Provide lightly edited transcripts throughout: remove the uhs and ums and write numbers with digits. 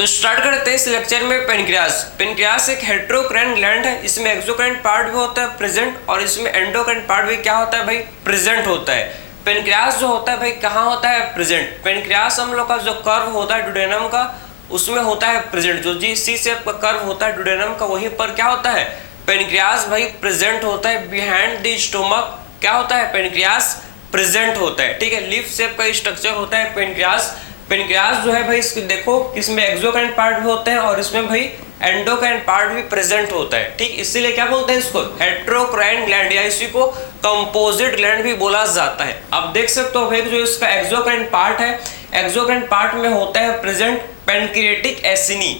तो स्टार्ट करते हैं इस लेक्चर में पेनक्रियास। पेनक्रियास एक हेटेरोक्राइन ग्लैंड है, इसमें एक्सोक्राइन पार्ट भी होता है प्रेजेंट और इसमें एंडोक्राइन पार्ट भी क्या होता है भाई, प्रेजेंट होता है। पेनक्रियास जो होता है भाई कहाँ होता है, प्रेजेंट। पेनक्रियास हम लोग का जो कर्व होता है डुडेनम का उसमें होता है प्रेजेंट, जो जी सी शेप का कर्व होता है डुडेनम का वहीं पर क्या होता है, पेनक्रियास भाई प्रेजेंट होता है। बिहाइंड द स्टोमक क्या होता है, पेनक्रियास प्रेजेंट होता है। ठीक है, लीफ शेप का स्ट्रक्चर होता है पेनक्रियास। पेनक्रियास जो है भाई इसको देखो, इसमें एक्सोक्राइन पार्ट भी होते हैं और इसमें भाई एंडोक्राइन पार्ट भी प्रेजेंट होता है। ठीक, इसीलिए क्या बोलते हैं इसको, हेटेरोक्राइन ग्लैंड या इसी को कंपोजिट ग्लैंड भी बोला जाता है। अब देख सकते हो भाई जो इसका एक्सोक्राइन पार्ट है, एक्सोक्राइन पार्ट में होता है प्रेजेंट पैनक्रिएटिक एसिनी।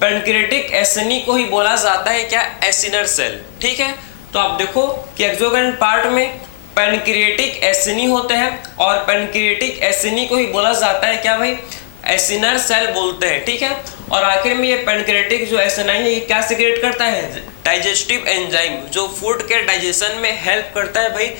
पैनक्रिएटिक एसिनी को ही बोला जाता है क्या, एसिनर सेल। ठीक है, तो आप देखो कि एक्सोक्राइन पार्ट में पैनक्रिएटिक एसिनी होते हैं और पैनक्रिएटिक एसिनी को ही बोला जाता है क्या भाई, एसिनर सेल बोलते हैं। ठीक है, और आखिर में ये पैनक्रिएटिक जो एसिनाई है ये क्या सिक्रेट करता है, डाइजेस्टिव एंजाइम, जो फूड के डाइजेशन में हेल्प करता है भाई।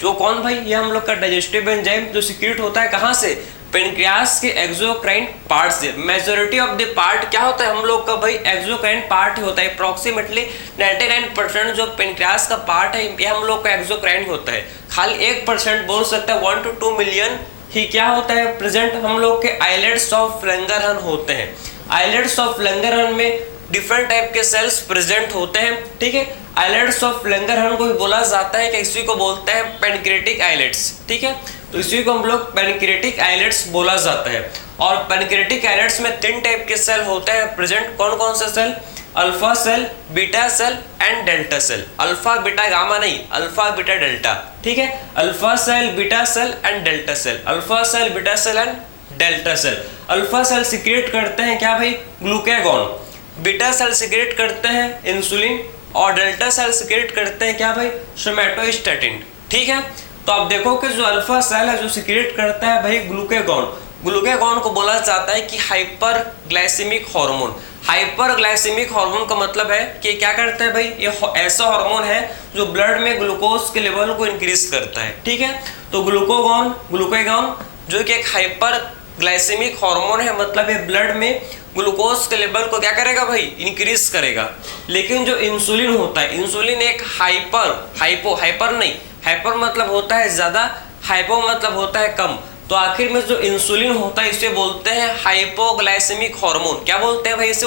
जो कौन भाई, ये हम लोग का डाइजेस्टिव एंजाइम जो सिक्रेट होता है कहाँ से, पेनक्रियास के एक्सोक्राइन पार्ट से। मेजॉरिटी ऑफ द पार्ट क्या होता है हम लोग का भाई, एक्सोक्राइन पार्ट ही होता है। अप्रोक्सीमेटली 99% जो पेनक्रियास का पार्ट है ये हम लोग का एक्सोक्राइन होता है। खाली 1% बोल सकते हैं 1 to 2 मिलियन ही क्या होता है प्रेजेंट हम लोग के आइलेट्स ऑफ लैंगरहन होते हैं। आइलेट्स ऑफ लैंगरहन में डिफरेंट टाइप के सेल्स प्रेजेंट होते हैं। ठीक है, आइलेट्स ऑफ लैंगरहन को भी बोला जाता है कि इसी को बोलते हैं पैनक्रिएटिक आइलेट्स। ठीक है, तो इसी को हम लोग पैनक्रिएटिक आइलेट्स बोला जाता है। और पैनक्रिएटिक आइलेट्स में 3 टाइप के सेल होते हैं प्रेजेंट। कौन कौन से cell, alpha cell, beta cell and delta cell. Alpha beta gamma नहीं, अल्फा बीटा डेल्टा। ठीक है, alpha cell, beta cell and delta cell. Alpha cell, beta cell and delta cell. Alpha cell secrete करते हैं क्या भाई, glucagon. Beta cell secrete करते हैं insulin और डेल्टा सेल सिक्रेट करते हैं क्या भाई, सोमैटोस्टैटिन। ठीक है, तो आप देखो कि जो अल्फा सेल है जो सिक्रेट करता है भाई ग्लूकागॉन, ग्लूकागॉन को बोला जाता है कि hyper glycemic hormone. Hyper glycemic hormone का मतलब है कि क्या करता है भाई, ये ऐसा हार्मोन है जो ब्लड में ग्लूकोज के लेवल को इंक्रीज करता है। ठीक है, तो ग्लूकागॉन जो कि एक हाइपर ग्लाइसेमिक हार्मोन है, मतलब ये ब्लड में ग्लूकोज के लेवल को क्या करेगा भाई, इंक्रीज करेगा। लेकिन जो इंसुलिन होता है, इंसुलिन एक हाइपर मतलब होता है ज्यादा, हाइपो मतलब होता है कम। तो आखिर में जो इंसुलिन होता है इसे बोलते हैं हाइपोग्लाइसेमिक हार्मोन। क्या बोलते हैं भाई इसे,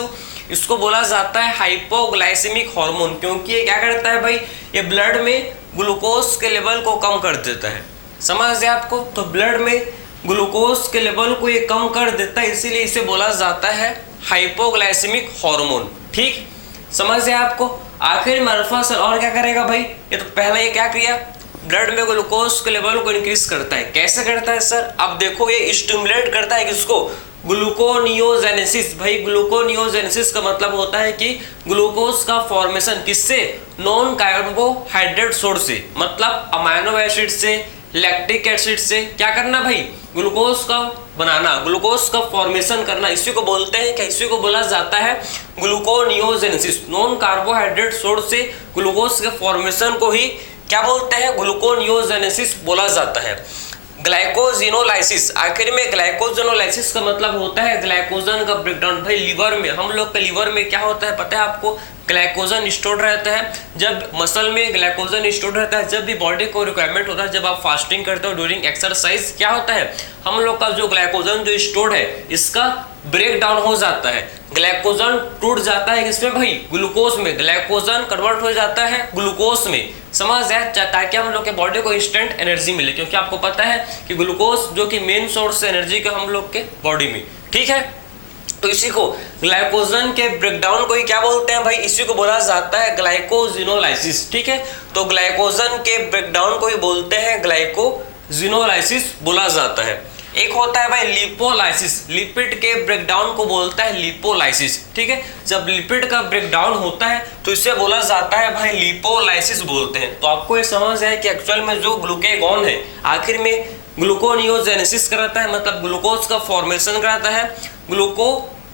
इसको बोला जाता है हाइपोग्लाइसेमिक हार्मोन, क्योंकि ये क्या करता है भाई, ये ब्लड में ग्लूकोज के लेवल को कम कर देता है। समझ गए आपको, तो ब्लड में ग्लूकोज के लेवल को ये कम कर देता है, इसीलिए इसे बोला जाता है हाइपोग्लाइसेमिक हार्मोन। ठीक, समझ गए आपको। आखिर में अल्फा सेल और क्या करेगा भाई, ये तो पहला ये क्या किया, ब्लड में ग्लूकोज के लेवल को इंक्रीज करता है। कैसे करता है सर, अब देखो ये स्टिमुलेट करता है किसको, ग्लूकोनियोजेनेसिस। भाई ग्लूकोनियोजेनेसिस का मतलब होता है कि ग्लूकोज का फॉर्मेशन किससे, नॉन कार्बोहाइड्रेट सोर्स से, मतलब अमाइनो एसिड से, लैक्टिक एसिड से क्या करना भाई, ग्लूकोज का बनाना, ग्लूकोज का फॉर्मेशन करना, इसी को बोलते हैं कि इसी को बोला जाता है ग्लूकोनियोजेनेसिस। नॉन कार्बोहाइड्रेट सोर्स से ग्लूकोज के फॉर्मेशन को ही क्या बोलते हैं, ग्लूकोनियोजेनेसिस बोला जाता है। ग्लाइकोजिनोलाइसिस, आखिर में ग्लाइकोजिनोलाइसिस का मतलब होता है ग्लाइकोजन का ब्रेकडाउन। भाई लीवर में, हम लोग के लीवर में क्या होता है पता है आपको, ग्लाइकोजन स्टोर रहता है। जब मसल में ग्लाइकोजन स्टोर रहता है, जब भी बॉडी को रिक्वायरमेंट होता है, जब आप फास्टिंग करते हो ड्यूरिंग एक्सरसाइज, क्या होता है हम लोग का जो ग्लाइकोजन जो स्टोर है इसका ब्रेक डाउन हो जाता है, ग्लाइकोजन टूट जाता है किसमें भाई, ग्लूकोज में। ग्लाइकोजन कन्वर्ट हो जाता है ग्लूकोज में, समझ जाए, ताकि हम लोग के बॉडी को इंस्टेंट एनर्जी मिले, क्योंकि आपको पता है कि ग्लूकोज जो कि मेन सोर्स है एनर्जी का हम लोग के बॉडी में। ठीक है, तो इसी को ग्लाइकोजन के ब्रेकडाउन को ही क्या बोलते हैं भाई, इसी को बोला जाता है ग्लाइकोजिनोलाइसिस। ठीक है, तो ग्लाइकोजन के ब्रेकडाउन को ही बोलते हैं ग्लाइकोजिनोलाइसिस बोला जाता है। एक होता है भाई लिपोलाइसिस, लिपिड के ब्रेकडाउन को बोलता है लिपोलाइसिस। ठीक है, जब लिपिड का ब्रेकडाउन होता है तो इसे बोला जाता है भाई लिपोलाइसिस बोलते हैं। तो आपको ये समझ है कि एक्चुअल में जो ग्लूकागॉन है आखिर में ग्लूकोनियोजेनेसिस कराता है, मतलब ग्लूकोज का फॉर्मेशन कराता है।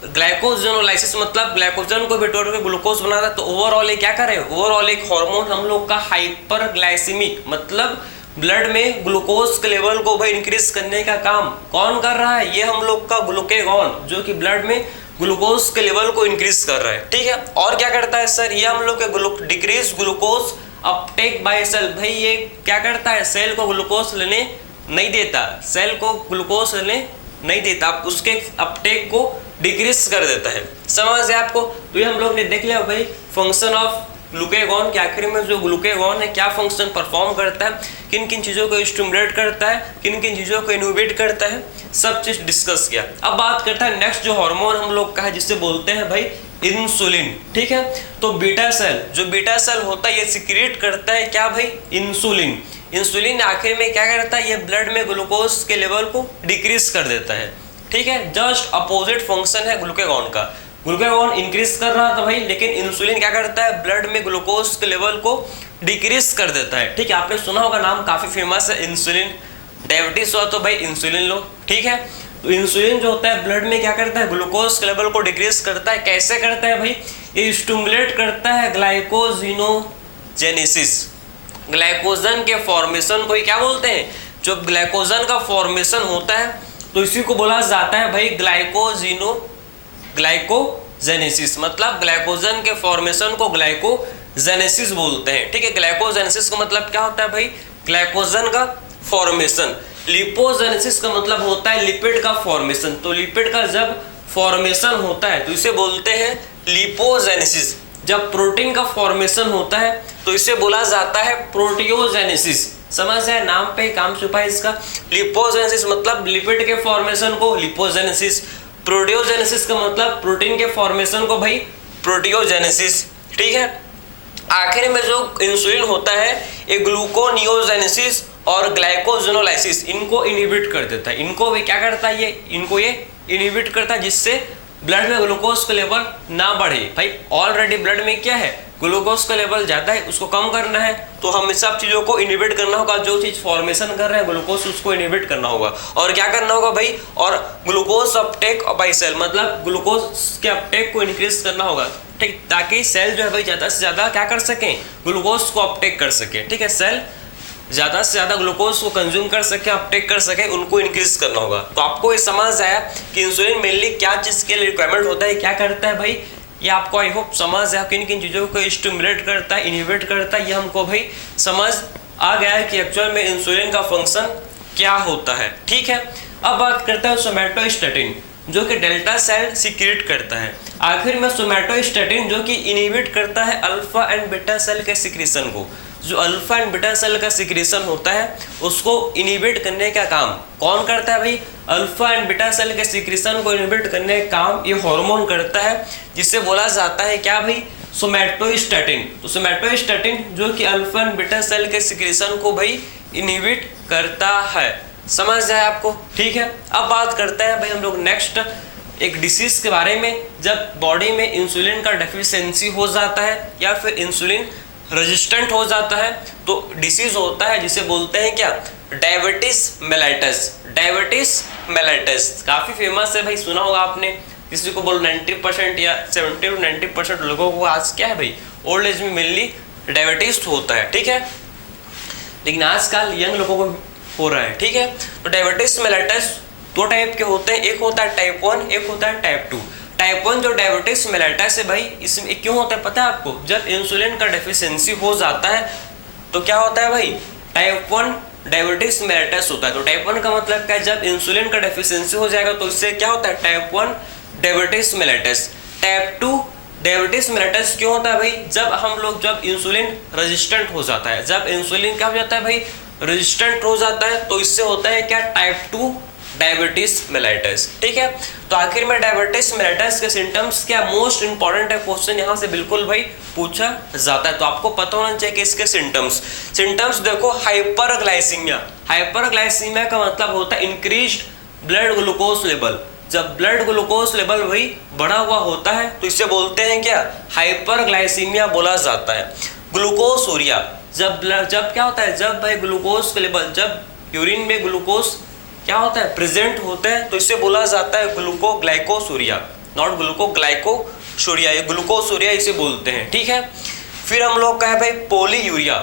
ग्लाइकोजिनोलाइसिस मतलब ग्लाइकोजन को बिटोर के ग्लूकोज बनाता है। तो ओवरऑल ये क्या करे, ओवरऑल एक हार्मोन हम लोग का हाइपर ग्लाइसेमिक, मतलब ब्लड में ग्लूकोज के लेवल को भाई इंक्रीज करने का काम कौन कर रहा है, ये हम लोग का ग्लूकागॉन, जो कि ब्लड में ग्लूकोज के लेवल को इंक्रीज कर रहा है, ठीक है। और क्या करता है सर, ये हम लोग के decrease glucose uptake by cell, भाई ये क्या करता है, सेल को ग्लूकोज लेने नहीं देता, सेल को ग्लूकोज लेने नहीं देता, उसके अपटेक को डिक्रीज कर देता है। समझ है आपको। तो ये हम लोग ने देख लिया भाई फंक्शन ऑफ ग्लूकेगॉन के आखिर में जो ग्लूकेगॉन है क्या फंक्शन परफॉर्म करता है, किन किन चीज़ों को स्टिमुलेट करता है, किन किन चीज़ों को इनहिबिट करता है, सब चीज़ डिस्कस किया। अब बात करता है नेक्स्ट जो हार्मोन हम लोग का है जिससे बोलते हैं भाई इंसुलिन, ठीक है। तो बीटा सेल, जो बीटा सेल होता है ये सिक्रिएट करता है क्या भाई, इंसुलिन। इंसुलिन आखिर में क्या करता है, ये ब्लड में ग्लूकोज के लेवल को डिक्रीज कर देता है, ठीक है। जस्ट अपोजिट फंक्शन है ग्लूकेगॉन का, ग्लूकेगॉन इंक्रीज कर रहा था भाई, लेकिन इंसुलिन क्या करता है, ब्लड में ग्लूकोज के लेवल को डिक्रीज कर देता है, ठीक है। आपने सुना होगा, नाम काफी फेमस है इंसुलिन। डायबिटीज हुआ तो भाई इंसुलिन लो, ठीक है। तो इंसुलिन जो होता है ब्लड में क्या करता है, ग्लूकोज के लेवल को डिक्रीज करता है। कैसे करता है भाई, ये स्टिमुलेट करता है ग्लाइकोजिनोजेनेसिस, ग्लाइकोजन के फॉर्मेशन को क्या बोलते हैं, जो ग्लाइकोजन का फॉर्मेशन होता है तो इसी को बोला जाता है भाई ग्लाइकोजेनेसिस, मतलब ग्लाइकोजन के फॉर्मेशन को ग्लाइकोजेनेसिस बोलते हैं, ठीक है। ग्लाइकोजेनेसिस का मतलब क्या होता है भाई, ग्लाइकोजन का फॉर्मेशन। लिपोजेनेसिस का मतलब होता है लिपिड का फॉर्मेशन, तो लिपिड का जब फॉर्मेशन होता है तो इसे बोलते हैं लिपोजेनेसिस। जब प्रोटीन का फॉर्मेशन होता है तो इसे बोला जाता है प्रोटियोजेनेसिस। समझ है, नाम पे काम छुपा है इसका। लिपोजेनेसिस मतलब लिपिड के फॉर्मेशन को लिपोजेनेसिस, प्रोटियोजेनेसिस का मतलब प्रोटीन के फॉर्मेशन को भाई प्रोटियोजेनेसिस, ठीक है। आखिर में जो इंसुलिन होता है ये ग्लूकोनियोजेनेसिस और ग्लाइकोजेनोलाइसिस इनको इनहिबिट कर देता है। इनको भी क्या करता है, इनको ये इनहिबिट करता है जिससे ब्लड में ग्लूकोज का लेवल ना बढ़े। भाई ऑलरेडी ब्लड में क्या है, ग्लूकोज का लेवल ज्यादा है, उसको कम करना है तो हम इस सब चीजों को इनहिबिट करना होगा। जो चीज फॉर्मेशन कर रहे हैं ग्लूकोज उसको इनहिबिट करना होगा। और क्या करना होगा भाई, और ग्लूकोज अपटेक बाय सेल मतलब ग्लूकोज के अपटेक को इंक्रीज करना होगा, ठीक, ताकि सेल जो है भाई ज्यादा से ज्यादा क्या कर सकें, ग्लूकोज को अपटेक कर सके, ठीक है। सेल ज्यादा से ज्यादा ग्लूकोज को कंज्यूम कर सके, अपटेक कर सके, उनको इंक्रीज करना होगा। तो आपको ये समझ आया कि इंसुलिन मेनली क्या चीज के लिए रिक्वायरमेंट होता है, क्या करता है भाई, ये आपको आई होप समझ आया। किन किन चीजों को स्टिमुलेट करता है, इनहिबिट करता है, ये हमको भाई समझ आ गया है कि एक्चुअल में इंसुलिन का फंक्शन क्या होता है, ठीक है। अब बात करते हैं सोमैटोस्टैटिन जो कि डेल्टा सेल सीक्रेट करता है। आखिर में सोमैटोस्टैटिन जो कि इनहिबिट करता है अल्फा एंड बीटा सेल के सिक्रीशन को। जो अल्फा एंड बीटा सेल का सिक्रीशन होता है उसको इनहिबिट करने का काम कौन करता है भाई, अल्फा एंड बीटा सेल के सिक्रीशन को इनहिबिट करने का काम ये हार्मोन करता है, जिससे बोला जाता है क्या भाई, सोमैटोस्टैटिन। तो सोमैटोस्टैटिन जो कि अल्फा एंड बीटा सेल के सिक्रीशन को भाई इनहिबिट करता है। समझ जाए आपको, ठीक है। अब बात करते हैं भाई हम लोग नेक्स्ट एक डिसीज के बारे में, जब बॉडी में इंसुलिन का डेफिशिएंसी हो जाता है या फिर इंसुलिन रेजिस्टेंट हो जाता है तो डिसीज होता है जिसे बोलते हैं क्या, डायबिटीज मेलाइटस। डायबिटीज मेलाइटस काफी फेमस है भाई, सुना होगा आपने। किसी को बोल 90% या 70 to 90% लोगों को आज क्या है भाई, ओल्ड एज में मेनली डायबिटीज होता है, ठीक है। लेकिन आजकल यंग लोगों को हो रहा है, ठीक है। तो डायबिटीज मेलाइटस दो टाइप के होते हैं, एक होता है टाइप 1, एक होता है टाइप 2। टाइप 1 जो डायबिटीज मेलाइटस है भाई, इसमें क्यों होता है पता है आपको, जब इंसुलिन का डेफिशिएंसी हो जाता है तो क्या होता है भाई, टाइप 1 डायबिटीज मेलाइटस होता है। तो टाइप 1 का मतलब क्या है, जब इंसुलिन का डेफिशिएंसी हो जाएगा तो इससे क्या होता है, type 1 diabetes mellitus. Type 2 diabetes mellitus क्यों होता है भाई, जब इंसुलिन रेजिस्टेंट हो जाता है, जब इंसुलिन क्या हो जाता है भाई, रेजिस्टेंट हो जाता है तो इससे होता है क्या, टाइप 2 डायबिटीज मेलाइटस, ठीक है। तो आखिर में डायबिटीज मेलाइटस के सिम्टम्स क्या, मोस्ट इंपॉर्टेंट है क्वेश्चन यहाँ से बिल्कुल भाई पूछा जाता है, तो आपको पता होना चाहिए कि इसके सिम्टम्स देखो, हाइपरग्लाइसीमिया। हाइपरग्लाइसीमिया का मतलब होता है इंक्रीज्ड ब्लड ग्लूकोज लेवल। जब ब्लड ग्लूकोज लेवल वही बढ़ा हुआ होता है तो इसे बोलते हैं क्या, हाइपरग्लाइसीमिया बोला जाता है। ग्लूकोसूरिया, जब क्या होता है, जब भाई ग्लूकोज के लेवल, जब यूरिन में ग्लूकोज क्या होता है, प्रेजेंट होता है तो इसे बोला जाता है ग्लूकोग्लाइकोसूरिया, नॉट ग्लूकोग्लाइकोसूरिया, ये ग्लूकोसूरिया इसे बोलते हैं, ठीक है। फिर हम लोग का है भाई पोलीयूरिया।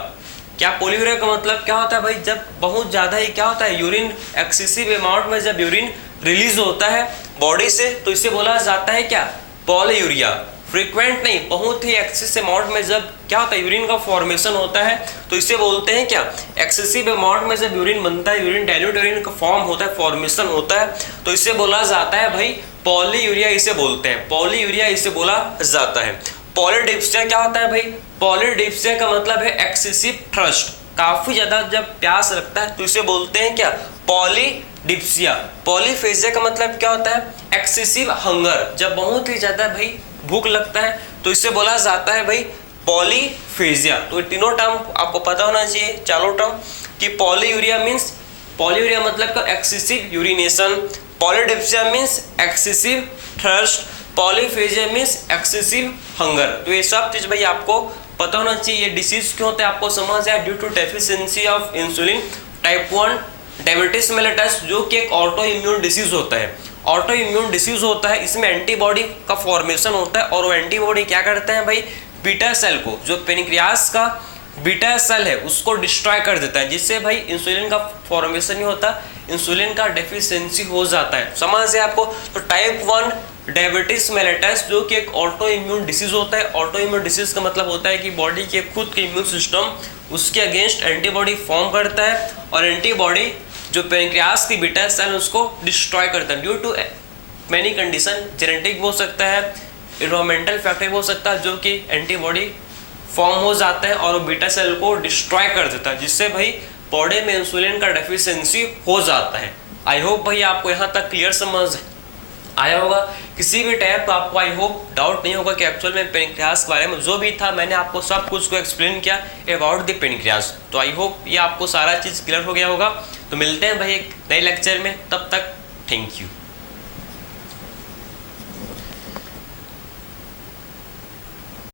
क्या पोलीयूरिया का मतलब क्या होता है भाई, जब बहुत ज्यादा ही क्या होता है, यूरिन एक्सेसिव अमाउंट में जब यूरिन रिलीज होता है बॉडी से, तो इसे बोला जाता है क्या, पॉलीयूरिया। फ्रीक्वेंट नहीं, बहुत ही एक्सेसिव अमाउंट में जब क्या होता है, यूरिन का फॉर्मेशन होता है, तो इसे बोलते हैं क्या, एक्सेसिव अमाउंट में जब यूरिन बनता है, यूरिन डाइल्यूट यूरिन का फॉर्म होता है, फॉर्मेशन होता है, तो इसे बोला जाता है भाई पॉलीयूरिया, इसे बोलते हैं पॉलीयूरिया, इसे बोला जाता है। पॉलीडिप्सिया क्या होता है भाई, पॉलीडिप्सिया का मतलब है एक्सेसिव थर्स्ट, काफी ज्यादा जब प्यास लगता है, तो इसे बोलते हैं क्या, पॉलीडिप्सिया। पॉलीफेजिया का मतलब क्या होता है, एक्सेसिव हंगर, जब बहुत ही ज्यादा भाई भूख लगता है, तो इसे बोला जाता है भाई पॉलीफेजिया। तो तीनों टर्म आपको पता होना चाहिए, चारों टर्म, कि पॉलीयूरिया मींस, पॉलीयूरिया मतलब excessive urination, polydipsia means excessive thirst, polyphagia means excessive hunger. तो ये सब चीज भाई आपको पता होना चाहिए। ये डिसीज क्यों होता है आपको समझ आया, due to deficiency of insulin, type 1 diabetes mellitus, जो कि एक ऑटो इम्यून डिसीज होता है। ऑटो इम्यून डिसीज होता है, इसमें एंटीबॉडी का फॉर्मेशन होता है, और वो एंटीबॉडी क्या करते हैं भाई, बीटा सेल को, जो पेनक्रियास का बीटा सेल है उसको डिस्ट्रॉय कर देता है, जिससे भाई इंसुलिन का फॉर्मेशन नहीं होता, इंसुलिन का डेफिशिएंसी हो जाता है। समझ है आपको। तो टाइप 1 डायबिटीज मेलिटस जो कि एक ऑटो इम्यून डिसीज होता है। ऑटो इम्यून डिसीज का मतलब होता है कि बॉडी के खुद के इम्यून सिस्टम उसके अगेंस्ट एंटीबॉडी फॉर्म करता है, और एंटीबॉडी जो पेनक्रियास की बीटा सेल उसको डिस्ट्रॉय करता है, due to many condition, genetic हो सकता है, एनवायरमेंटल फैक्टर हो सकता है, जो कि एंटीबॉडी फॉर्म हो जाता है और बीटा सेल को डिस्ट्रॉय कर देता है, जिससे भाई बॉडी में इंसुलिन का डेफिशिएंसी हो जाता है। आई होप भाई आपको यहाँ तक क्लियर समझ आया होगा। किसी भी टाइप का आपको आई होप डाउट नहीं होगा कि एक्चुअल में पेनक्रियास के बारे में जो भी था मैंने आपको सब कुछ को एक्सप्लेन किया अबाउट द पेनक्रियास। तो आई होप ये आपको सारा चीज़ क्लियर हो गया होगा। तो मिलते हैं भाई एक नए लेक्चर में, तब तक थैंक यू।